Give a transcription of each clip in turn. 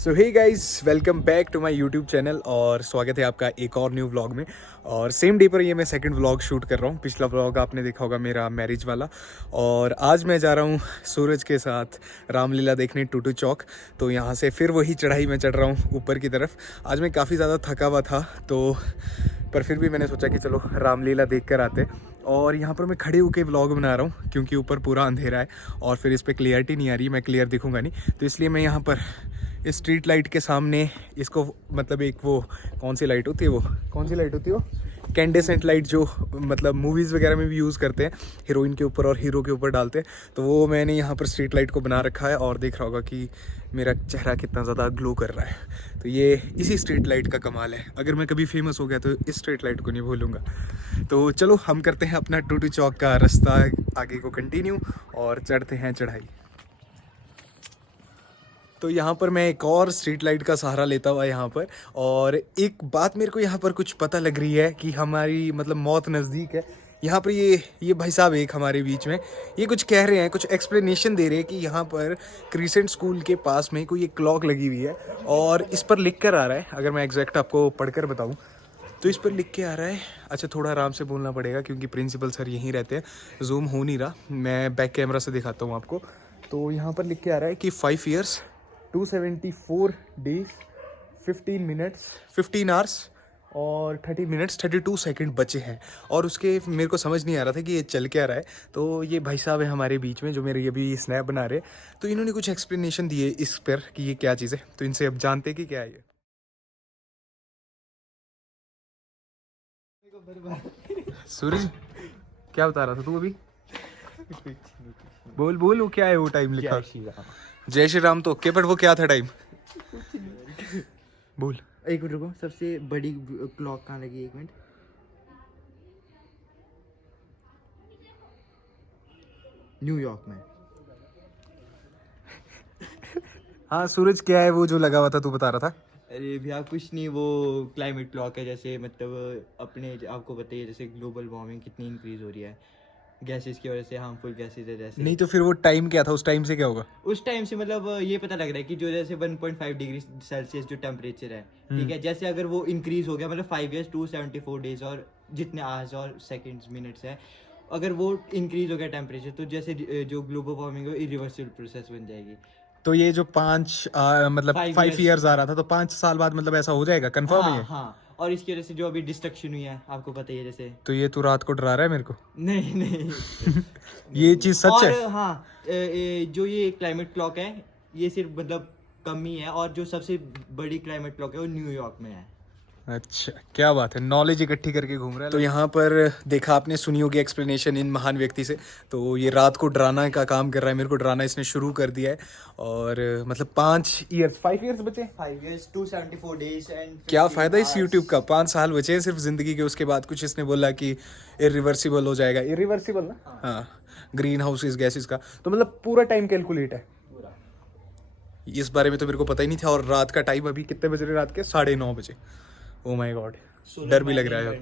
So hey guys, welcome back to my YouTube channel और स्वागत है आपका एक और न्यू व्लॉग में। और सेम डे पर ये मैं सेकंड व्लॉग शूट कर रहा हूँ। पिछला व्लॉग आपने देखा होगा मेरा मैरिज वाला, और आज मैं जा रहा हूँ सूरज के साथ रामलीला देखने टूटू चौक। तो यहाँ से फिर वही चढ़ाई में चढ़ रहा हूँ ऊपर की तरफ। आज मैं काफ़ी ज़्यादा थका हुआ था, तो पर फिर भी मैंने सोचा कि चलो रामलीला देख कर आते। और यहाँ पर मैं खड़े होकर व्लॉग बना रहा हूँ क्योंकि ऊपर पूरा अंधेरा है और फिर इस पर क्लियरिटी नहीं आ रही, मैं क्लियर दिखूंगा नहीं, तो इसलिए मैं यहाँ पर इस स्ट्रीट लाइट के सामने इसको, मतलब एक वो कौन सी लाइट होती है, वो कौन सी लाइट होती है, वो कैंडेसेंट लाइट जो मतलब मूवीज़ वगैरह में भी यूज़ करते हैं, हीरोइन के ऊपर और हीरो के ऊपर डालते हैं, तो वो मैंने यहाँ पर स्ट्रीट लाइट को बना रखा है। और देख रहा होगा कि मेरा चेहरा कितना ज़्यादा ग्लो कर रहा है। तो ये इसी स्ट्रीट लाइट का कमाल है। अगर मैं कभी फेमस हो गया तो इस स्ट्रीट लाइट को नहीं भूलूंगा। तो चलो हम करते हैं अपना टूटू चौक का रास्ता आगे को कंटिन्यू और चढ़ते हैं चढ़ाई। तो यहाँ पर मैं एक और स्ट्रीट लाइट का सहारा लेता हुआ यहाँ पर, और एक बात मेरे को यहाँ पर कुछ पता लग रही है कि हमारी मतलब मौत नज़दीक है। यहाँ पर ये भाई साहब एक हमारे बीच में ये कुछ कह रहे हैं, कुछ एक्सप्लेनेशन दे रहे हैं कि यहाँ पर क्रिसेंट स्कूल के पास में कोई एक क्लॉक लगी हुई है और इस पर लिख कर आ रहा है। अगर मैं एग्जैक्ट आपको पढ़कर बताऊँ तो इस पर लिख के आ रहा है, अच्छा थोड़ा आराम से बोलना पड़ेगा क्योंकि प्रिंसिपल सर यहीं रहते हैं, जूम हो नहीं रहा, मैं बैक कैमरा से दिखाता हूँ आपको। तो यहाँ पर लिख के आ रहा है कि 5 ईयर्स 274 डेज 15 मिनट्स 15 आवर्स और 30 मिनट्स 32 सेकंड बचे हैं। और उसके मेरे को समझ नहीं आ रहा था कि ये चल क्या रहा है। तो ये भाई साहब है हमारे बीच में जो मेरे अभी स्नैप बना रहे, तो इन्होंने कुछ एक्सप्लेनेशन दिए इस पर कि ये क्या चीज़ है। तो इनसे अब जानते हैं कि क्या है ये। सूरज, क्या बता रहा था तू अभी? बोल बोल, वो क्या है वो टाइम लिखा? जय श्री राम तो ओके, बट वो क्या था टाइम? बोल। एक मिनट रुको, सबसे बड़ी क्लॉक कहाँ लगी? एक मिनट। न्यूयॉर्क में। हाँ सूरज, क्या है वो जो लगा हुआ था तू बता रहा था? अरे भैया कुछ नहीं, वो क्लाइमेट क्लॉक है। जैसे मतलब अपने आपको बताइए, जैसे ग्लोबल वार्मिंग कितनी इंक्रीज हो रही है गैसेस की वजह से, हार्मफुल गैसेस है जैसे। नहीं तो फिर वो टाइम क्या था? उस टाइम से क्या होगा? उस टाइम से मतलब ये पता लग रहा है कि जो जैसे 1.5 डिग्री सेल्सियस जो टेम्परेचर है, ठीक है, जैसे अगर वो इंक्रीज हो गया मतलब 5 ईयर्स 274 डेज और जितने आवर्स और सेकंड्स मिनट्स है, अगर वो इंक्रीज हो गया टेम्परेचर, तो जैसे जो ग्लोबल वार्मिंग है इरिवर्सिबल प्रोसेस बन जाएगी। तो ये जो मतलब 5 ईयर्स आ रहा था, तो 5 साल बाद मतलब ऐसा हो जाएगा, कंफर्म है हाँ ये? हाँ, और इसकी वजह से जो अभी डिस्ट्रक्शन हुई है आपको पता ही है जैसे। तो ये तू रात को डरा रहा है मेरे को? नहीं नहीं ये चीज सच और है? हाँ, जो ये क्लाइमेट क्लॉक है ये सिर्फ मतलब कम ही है, और जो सबसे बड़ी क्लाइमेट क्लॉक है वो न्यूयॉर्क में है। अच्छा, क्या बात है, नॉलेज इकट्ठी करके घूम रहा है। तो यहाँ पर देखा आपने, सुनी होगी एक्सप्लेनेशन इन महान व्यक्ति से। तो ये रात को डराना का काम कर रहा है, मेरे को डराना इसने शुरू कर दिया है। और मतलब 5 ईयर्स बचे। 5 ईयर्स 274 डेज एंड क्या फ़ायदा इस यूट्यूब का? 5 साल बचे हैं सिर्फ ज़िंदगी के। उसके बाद कुछ इसने बोला कि इरिवर्सिबल हो जाएगा। इरिवर्सिबल ना? हाँ, ग्रीन हाउस गैसेस का। तो मतलब पूरा टाइम कैलकुलेट है। इस बारे में तो मेरे को पता ही नहीं था। और रात का टाइम अभी कितने बज रहे? रात के 9:30 बजे। ओ माय गॉड, डर भी लग रहा है।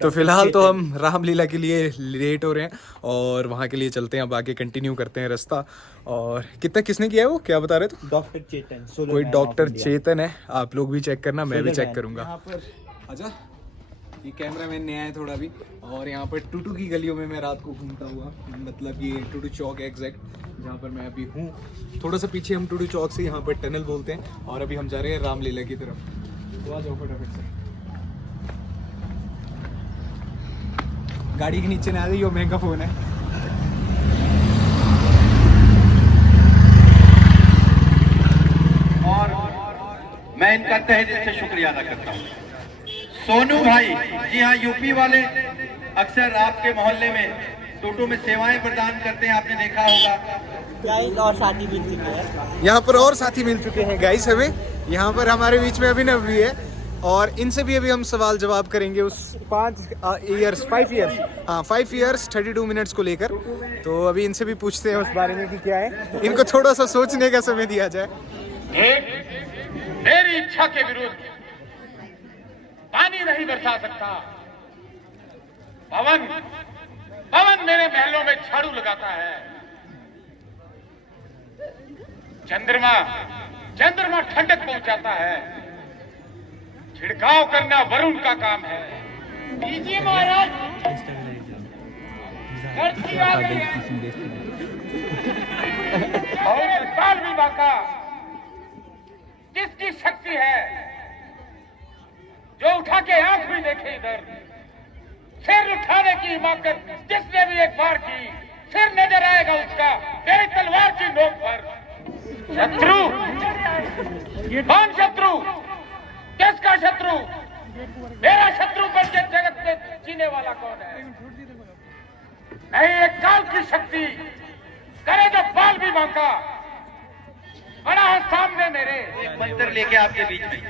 तो फिलहाल तो हम रामलीला के लिए लेट हो रहे हैं और वहाँ के लिए चलते हैं। अब आगे कंटिन्यू करते हैं रास्ता। और किसने किया है वो, क्या बता रहे थे? डॉक्टर चेतन, कोई डॉक्टर चेतन है। आप लोग भी चेक करना, मैं भी चेक करूंगा। यहाँ पर अच्छा, ये कैमरा मैन नया है थोड़ा भी। और यहाँ पर टूटू की गलियों में मैं रात को घूमता हुआ, मतलब ये टूटू चौक है एग्जैक्ट जहाँ पर मैं अभी हूँ। थोड़ा सा पीछे हम टूटू चौक से यहाँ पर टनल बोलते हैं, और अभी हम जा रहे हैं रामलीला की तरफ। तो आ जाओ फटाफट से। गाड़ी के नीचे ना आ जाइए, महंगा फ़ोन है। और मैं इनका तहे दिल से शुक्रिया अदा करता हूँ। सोनू भाई, जी हाँ, यूपी वाले अक्सर आपके मोहल्ले में टूटू में सेवाएं प्रदान करते हैं, आपने देखा होगा। और साथी मिल चुके हैं यहाँ पर, और साथी मिल चुके हैं गाइस हमें। यहाँ पर हमारे बीच में अभिनव भी है, और इनसे भी अभी हम सवाल जवाब करेंगे उस 5 ईयर्स 32 मिनट्स को लेकर। तो अभी इनसे भी पूछते हैं उस बारे में कि क्या है। इनको थोड़ा सा सोचने का समय दिया जाए। एक मेरी इच्छा के विरुद्ध पानी नहीं बरसा सकता। पवन मेरे महलों में झाड़ू लगाता है। चंद्रमा चंद्रमा ठंडक पहुंचाता है, छिड़काव करना वरुण का काम है। कीजिए महाराज, धरती आ गई है। और ये काल विवाह का किसकी शक्ति है जो उठा के आंख भी देखे इधर। सिर उठाने की हिमाकत जिसने भी एक बार की, सिर नजर आएगा उसका मेरी तलवार की नोक पर। शत्रु कौन शत्रु? किसका शत्रु? मेरा शत्रु बन के जगत में जीने वाला कौन है? नहीं, एक काल की शक्ति करे जो बाल भी बांका बड़ा है सामने मेरे। एक मंत्र लेके आपके बीच में।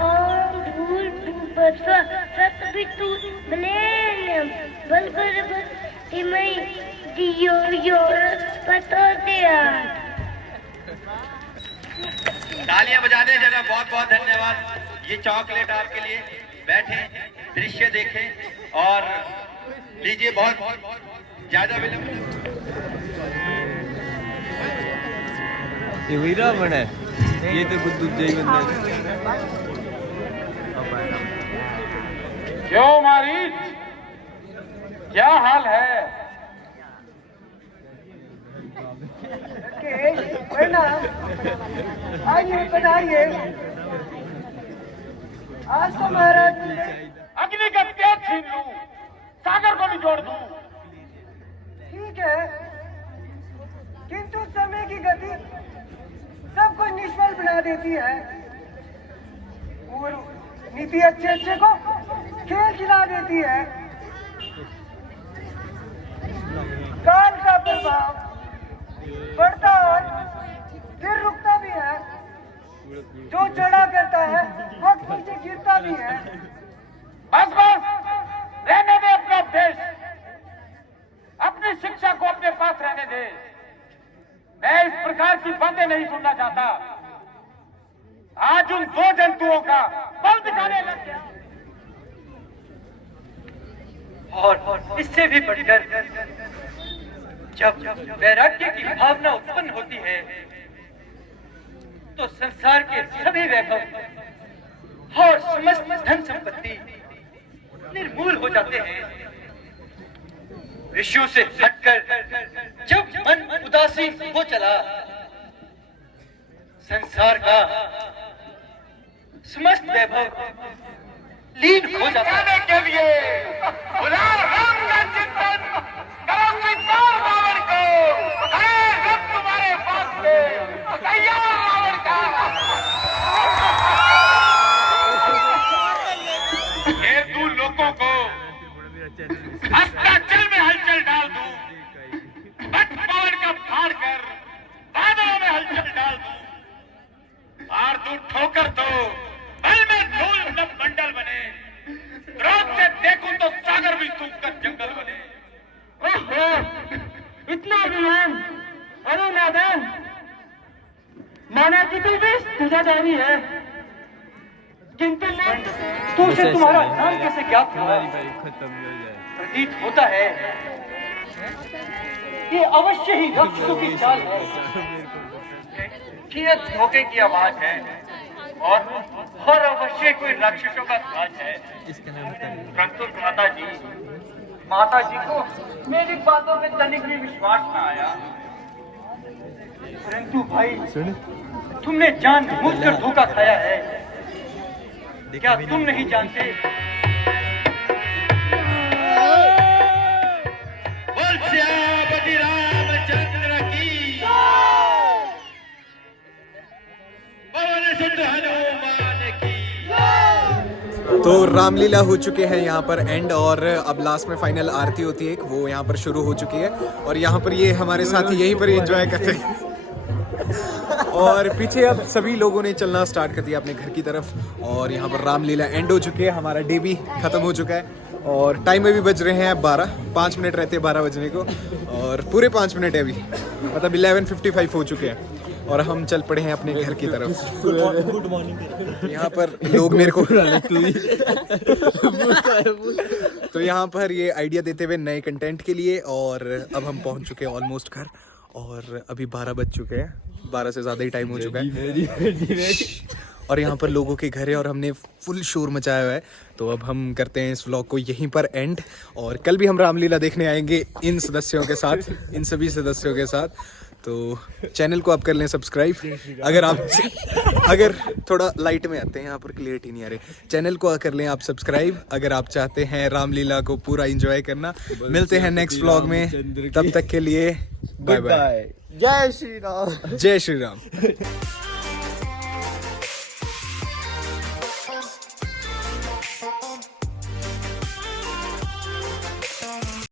ओम भूल भुवस्व सतवितु वरेण्यम भर्गो धीमहि धियो यो न प्रचोदयात्। तालियां बजा दें जरा, बहुत बहुत धन्यवाद। ये चॉकलेट आपके लिए। बैठे, दृश्य देखें और लीजिए। बहुत ज्यादा विलंब ये वही रावण है, ये तो खुद दूसरे ही बंदे हैं। क्यों मारीच, क्या हाल है? आइए बनाइए। आज तो महाराज अग्नि का तेज छीन लूं, सागर को निचोड़ दूं। ठीक है, किंतु समय की गति सबको निष्फल बना देती है और नीति अच्छे अच्छे को खेल खिला देती है। काल का प्रभाव बढ़ता और फिर रुकता भी है। जो चढ़ा करता है वक्त नीचे गिरता भी है। बस बस, रहने दे अपना उपदेश, अपनी शिक्षा को अपने पास रहने दे। मैं इस प्रकार की बातें नहीं सुनना चाहता। आज उन दो जंतुओं का बल दिखाने लग गया। और इससे भी बढ़कर जब वैराग्य की भावना उत्पन्न होती है तो संसार के सभी वैभव और समस्त धन संपत्ति निर्मूल हो जाते हैं। विषयों से हटकर जब मन उदासीन हो चला, संसार का समस्त वैभव लीन हो जाता है। के लिए बुला राम का चिंतन करो, स्वीकार रावण को। अरे रब तुम्हारे पास से तैयार रावण का। ये तू लोगों को अस्ताचल में हलचल डाल दूं, बट पवन का फाड़ कर बादलों में हलचल डाल दूं, मार दूं ठोकर तो बल में धूल न मंडल बने, क्रोध से देखूं तो सागर भी सूखकर जंगल बने। ओहो, इतना अभिमान, अरे नादान, माना कि तू भी तुझादारी है, किंतु तुझे तुम्हारा नाम कैसे ज्ञात हुआ? खत्म भी हो जाए। प्रतीत होता है ये अवश्य ही राक्षसों की चाल है। ये धोखे की आवाज है और अवश्य कोई राक्षसों का साज है। इसका नाम बता। परंतु माता जी को मेरी बातों में तनिक भी विश्वास न आया। परंतु भाई, तुमने जानबूझकर धोखा खाया है। क्या तुम नहीं जानते? बोल श्यामति रामचंद्र की, पवन सुत हनुमान की। तो रामलीला हो चुके हैं यहाँ पर एंड, और अब लास्ट में फाइनल आरती होती है, वो यहाँ पर शुरू हो चुकी है। और यहाँ पर ये हमारे साथ यहीं पर एंजॉय करते हैं। और पीछे अब सभी लोगों ने चलना स्टार्ट कर दिया अपने घर की तरफ। और यहाँ पर रामलीला एंड हो चुकी है, हमारा डे भी खत्म हो चुका है। और टाइम में भी बज रहे हैं 12, 5 मिनट रहते हैं 12 बजने को, और पूरे 5 मिनट है अभी, मतलब 11:55 हो चुके हैं। और हम चल पड़े हैं अपने घर की तरफ। Good morning. यहाँ पर लोग मेरे को तो यहाँ पर ये आइडिया देते हुए नए कंटेंट के लिए। और अब हम पहुँच चुके हैं ऑलमोस्ट घर, और अभी 12 बज चुके हैं, 12 से ज़्यादा ही टाइम हो चुका है और यहाँ पर लोगों के घर है और हमने फुल शोर मचाया हुआ है। तो अब हम करते हैं इस व्लॉग को यहीं पर एंड, और कल भी हम रामलीला देखने आएंगे इन सदस्यों के साथ, इन सभी सदस्यों के साथ। तो चैनल को आप कर लें सब्सक्राइब। अगर थोड़ा लाइट में आते हैं, यहाँ पर क्लियरिटी नहीं आ रही, चैनल को कर लें आप सब्सक्राइब अगर आप चाहते हैं रामलीला को पूरा एंजॉय करना। मिलते हैं नेक्स्ट व्लॉग में, तब तक के लिए बाय बाय। जय श्री राम। जय श्री राम।